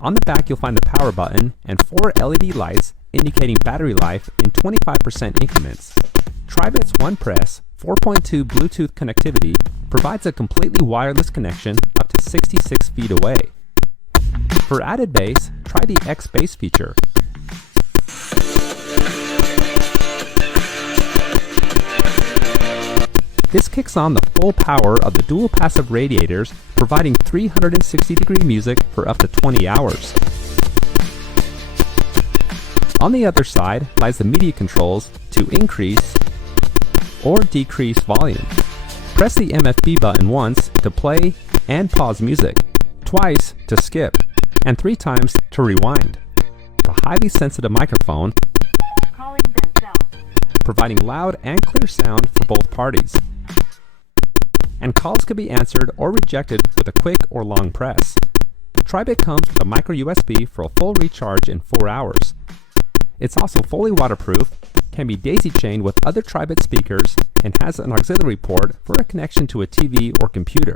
On the back, you'll find the power button and 4 LED lights indicating battery life in 25% increments. Tribit's OnePress 4.2 Bluetooth connectivity provides a completely wireless connection up to 66 feet away. For added bass, try the X Bass feature. This kicks on the full power of the dual passive radiators, providing 360-degree music for up to 20 hours. On the other side lies the media controls to increase or decrease volume. Press the MFB button once to play and pause music, twice to skip, and 3 times to rewind. The highly sensitive microphone providing loud and clear sound for both parties. And calls can be answered or rejected with a quick or long press. Tribit comes with a micro USB for a full recharge in 4 hours. It's also fully waterproof, can be daisy-chained with other Tribit speakers, and has an auxiliary port for a connection to a TV or computer.